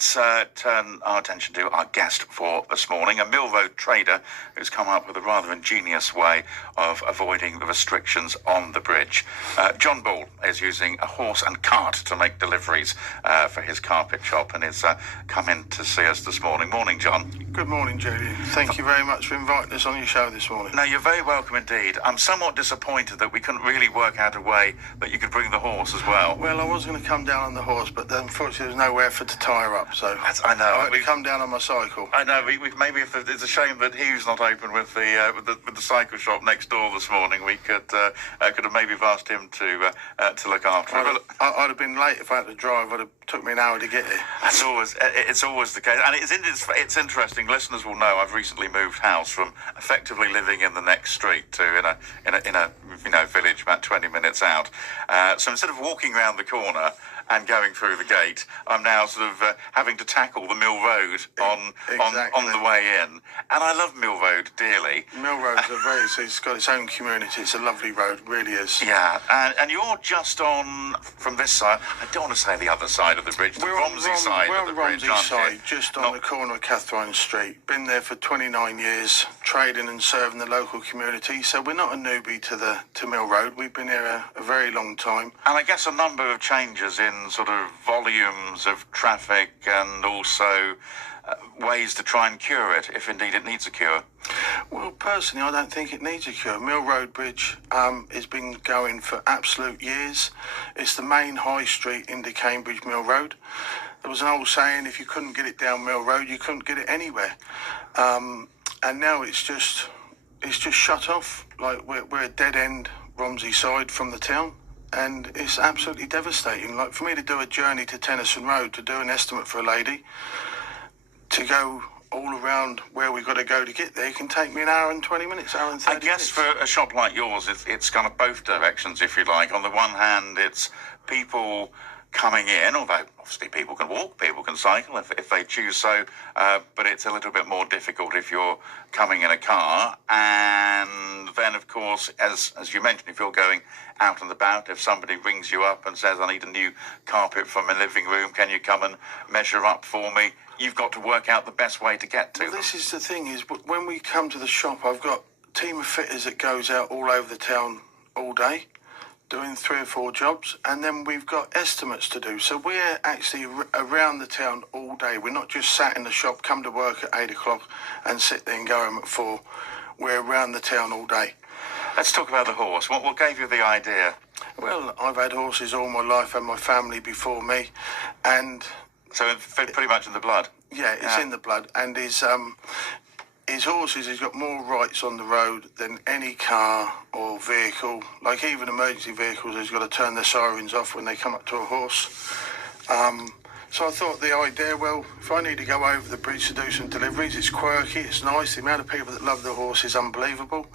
Let's turn our attention to our guest for this morning, a Mill Road trader who's come up with a rather ingenious way of avoiding the restrictions on the bridge. John Ball is using a horse and cart to make deliveries for his carpet shop and is come in to see us this morning. Morning, John. Good morning, Julian. Thank you very much for inviting us on your show this morning. No, you're very welcome indeed. I'm somewhat disappointed that we couldn't really work out a way that you could bring the horse as well. Well, I was going to come down on the horse, but unfortunately there's nowhere for to tie her up, so I know. I had to come down on my cycle. I know. Maybe if it's a shame that Hugh's not open with the cycle shop next door this morning. We could have maybe asked him to look after it. I'd have been late if I had to drive. It took me an hour to get here. It's always the case, and it's interesting. Listeners will know I've recently moved house from effectively living in the next street to in a village about 20 minutes out. So instead of walking around the corner and going through the gate, I'm now sort of having to tackle the Mill Road on the way in. And I love Mill Road dearly. Mill Road's it's got its own community. It's a lovely road, really is. Yeah, and you're just on, from this side, I don't want to say the other side of the bridge, the Romsey side of the bridge, We're on Romsey side, just on the corner of Catherine Street. Been there for 29 years, trading and serving the local community. So we're not a newbie to Mill Road. We've been here a very long time. And I guess a number of changes in sort of volumes of traffic and also ways to try and cure it, if indeed it needs a cure. Well, personally, I don't think it needs a cure. Mill Road Bridge has been going for absolute years. It's the main high street into Cambridge, Mill Road. There was an old saying, if you couldn't get it down Mill Road, you couldn't get it anywhere. And now it's just shut off. Like we're a dead end Romsey side from the town. And it's absolutely devastating. Like for me to do a journey to Tennyson Road, to do an estimate for a lady, to go all around where we've got to go to get there, can take me an hour and 20 minutes, hour and 30 minutes. I guess for a shop like yours, it's kind of both directions, if you like. On the one hand, it's people coming in, although obviously people can walk, people can cycle if they choose so, but it's a little bit more difficult if you're coming in a car. And then, of course, as you mentioned, if you're going out and about, if somebody rings you up and says, I need a new carpet for my living room, can you come and measure up for me? You've got to work out the best way to get to them. This is the thing, is when we come to the shop, I've got a team of fitters that goes out all over the town all day, doing 3 or 4 jobs, and then we've got estimates to do. So we're actually around the town all day. We're not just sat in the shop, come to work at 8 o'clock and sit there and go home at 4. We're around the town all day. Let's talk about the horse. What gave you the idea? Well, I've had horses all my life and my family before me, and... So pretty much in the blood? Yeah, it's in the blood, and his horses, he's got more rights on the road than any car or vehicle. Like even emergency vehicles, he's got to turn their sirens off when they come up to a horse. So I thought the idea, well, if I need to go over the bridge to do some deliveries, it's quirky, it's nice, the amount of people that love the horse is unbelievable.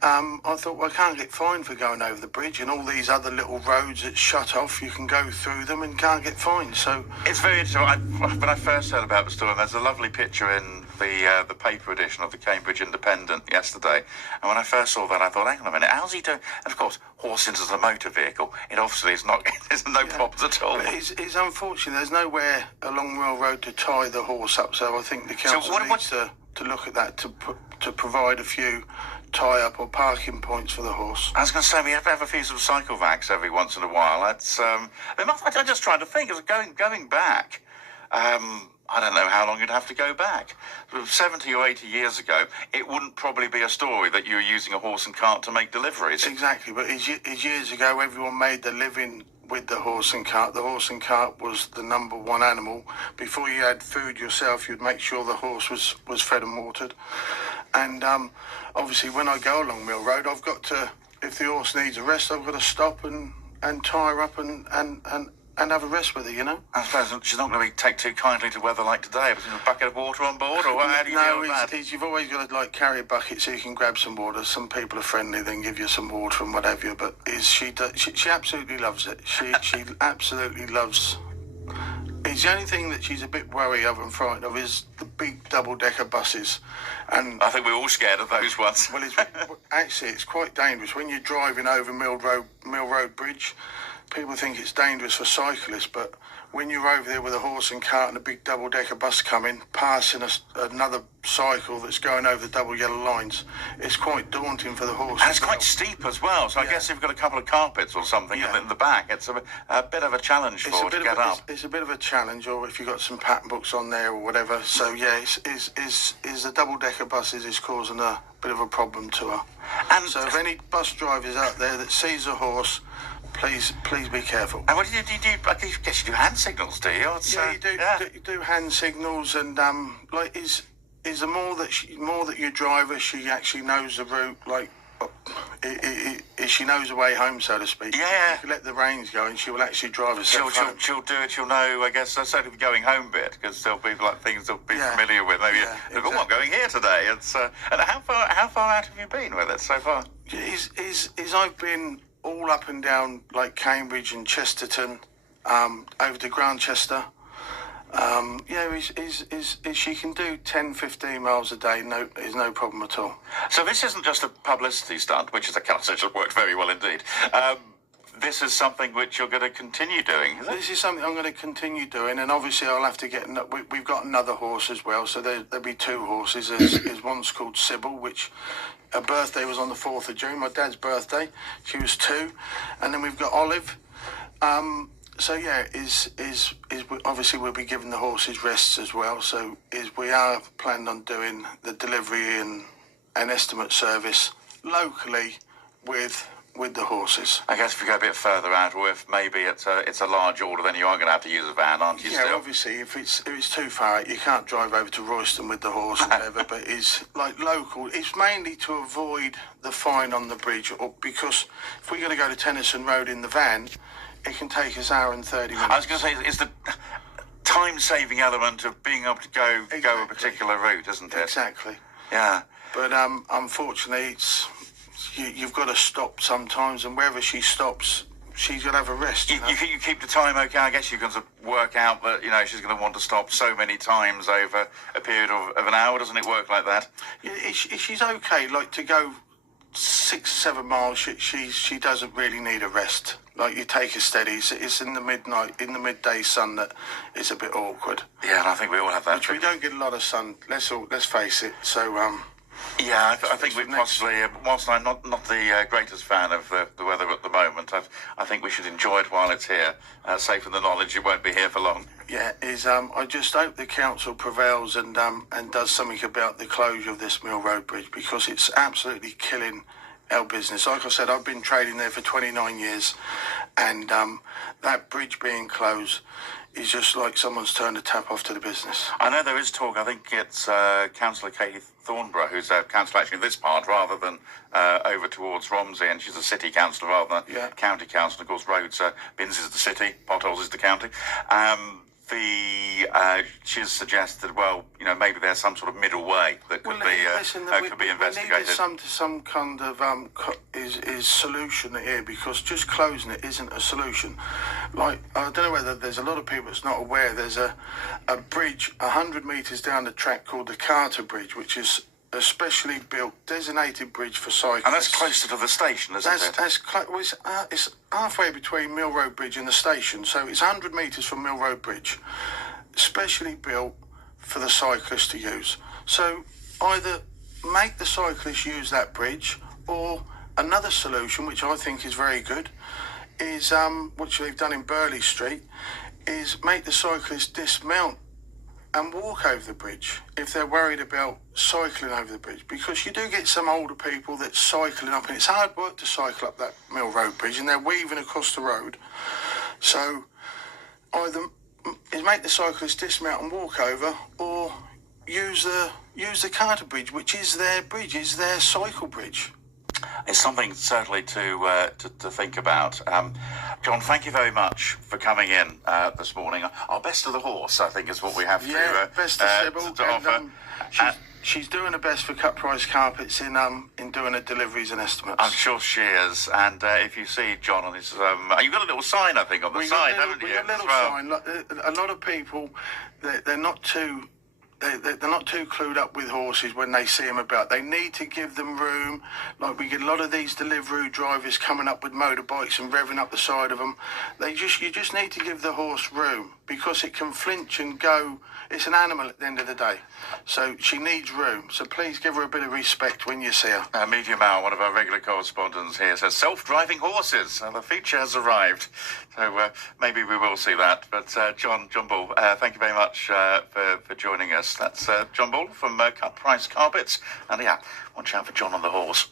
I thought, well, I can't get fined for going over the bridge, and all these other little roads that shut off, you can go through them and can't get fined. So it's very interesting. When I first heard about the story, there's a lovely picture in the paper edition of the Cambridge Independent yesterday, and when I first saw that, I thought, hang on a minute, how's he doing? And of course, horse is a motor vehicle. It obviously is not. There's no problems at all. It's unfortunate. There's nowhere along Mill Road to tie the horse up, so I think the council needs to look at that to provide a few tie-up or parking points for the horse. I was going to say, we have to have a few sort of cycle vacs every once in a while. That's I'm just trying to think. Going back. I don't know how long you'd have to go back. 70 or 80 years ago, it wouldn't probably be a story that you were using a horse and cart to make deliveries. Exactly, but as years ago, everyone made the living with the horse and cart. The horse and cart was the number one animal. Before you had food yourself, you'd make sure the horse was fed and watered. And obviously, when I go along Mill Road, I've got to, if the horse needs a rest, I've got to stop and tie her up and have a rest with her, you know? I suppose she's not going to take too kindly to weather like today. But a bucket of water on board, or how do you deal with that? You've always got to carry a bucket so you can grab some water. Some people are friendly, then give you some water and whatever. But she absolutely loves it. She absolutely loves. It's the only thing that she's a bit worried of and frightened of is the big double-decker buses. And I think we're all scared of those ones. Well, it's quite dangerous when you're driving over Mill Road Bridge. People think it's dangerous for cyclists, but when you're over there with a horse and cart and a big double-decker bus coming, passing another cycle that's going over the double yellow lines, it's quite daunting for the horse. And it's quite steep as well, so I guess you've got a couple of carpets or something in the back. It's a bit of a challenge to get up. It's a bit of a challenge, or if you've got some pattern books on there or whatever. So yeah, is the double-decker buses is causing a bit of a problem to her. And so if any bus drivers out there that sees a horse, please be careful. And what do you do? I guess you do hand signals, do you? You do hand signals, and like is the more that you drive her, she actually knows the route. Like she knows the way home, so to speak. Yeah. You can let the reins go, and she will actually drive herself home. She'll do it. She'll know. I guess certainly the going home bit, because there'll be like things they'll be familiar with. Maybe exactly. Oh, I'm going here today. It's and how far out have you been with it so far? I've been all up and down like Cambridge and Chesterton, over to Grantchester. She can do 10, 15 miles a day. There's no problem at all. So this isn't just a publicity stunt, which is a concept that worked very well indeed. This is something which you're going to continue doing, is it? This is something I'm going to continue doing, and obviously I'll have to get... We've got another horse as well, so there'll be two horses. There's one's called Sybil, which her birthday was on the 4th of June, my dad's birthday. She was 2. And then we've got Olive. So yeah, obviously we'll be giving the horses rests as well. So we are planning on doing the delivery and an estimate service locally with the horses. I guess if you go a bit further out, or if maybe it's a large order, then you are going to have to use a van, aren't you? Yeah, still? Obviously, if it's too far out, you can't drive over to Royston with the horse or whatever. But it's like local. It's mainly to avoid the fine on the bridge, or because if we're going to go to Tennyson Road in the van, it can take us an hour and 30 minutes. I was going to say, it's the time-saving element of being able to go a particular route, isn't it? Exactly. Yeah. But unfortunately, you've got to stop sometimes, and wherever she stops, she's going to have a rest. You keep the time okay. I guess you can sort of work out that she's going to want to stop so many times over a period of an hour. Doesn't it work like that? Yeah, she's okay. Like to go 6, 7 miles, she doesn't really need a rest. Like you take her steady. It's in the midday sun that it's a bit awkward. Yeah, and I think we all have that. Which we don't get a lot of sun. Let's face it. So yeah, I think we possibly, whilst I'm not the greatest fan of the weather at the moment, I think we should enjoy it while it's here, safe in the knowledge it won't be here for long. Yeah, I just hope the council prevails and does something about the closure of this Mill Road Bridge, because it's absolutely killing our business. Like I said, I've been trading there for 29 years, and that bridge being closed is just like someone's turned the tap off to the business. I know there is talk. I think it's Councillor Katie Thornborough, who's a councillor actually in this part rather than over towards Romsey, and she's a city councillor rather than county councillor. Of course, roads, bins is the city, potholes is the county. She's suggested, well, maybe there's some sort of middle way that could be investigated. We need some kind of is solution here, because just closing it isn't a solution. Like, I don't know whether there's a lot of people that's not aware. There's a bridge 100 metres down the track called the Carter Bridge, which is a specially built, designated bridge for cyclists. And that's closer to the station, isn't it? It's halfway between Mill Road Bridge and the station, so it's 100 metres from Mill Road Bridge, specially built for the cyclist to use. So either make the cyclist use that bridge, or another solution, which I think is very good, is which they've done in Burley Street, is make the cyclist dismount and walk over the bridge if they're worried about cycling over the bridge, because you do get some older people that's cycling up, and it's hard work to cycle up that Mill Road Bridge, and they're weaving across the road. So either is make the cyclist dismount and walk over, or use the Carter Bridge, which is their bridge, is their cycle bridge. It's something certainly to think about. John, thank you very much for coming in this morning. Our best of the horse, I think, is what we have best of Sybil, to offer. She's doing her best for cut price carpets in doing her deliveries and estimates. I'm sure she is. And if you see John on his, you've got a little sign, I think, on the side, haven't you? We've got a little sign. A lot of people, they're not too. They're not too clued up with horses when they see them about. They need to give them room. Like, we get a lot of these delivery drivers coming up with motorbikes and revving up the side of them. You just need to give the horse room. because it can flinch and go. It's an animal at the end of the day. So she needs room. So please give her a bit of respect when you see her. Media Mal, one of our regular correspondents here, says self-driving horses. The feature has arrived. So maybe we will see that. But John Ball, thank you very much for joining us. That's John Ball from Cut Price Carpets. And yeah, watch out for John on the horse.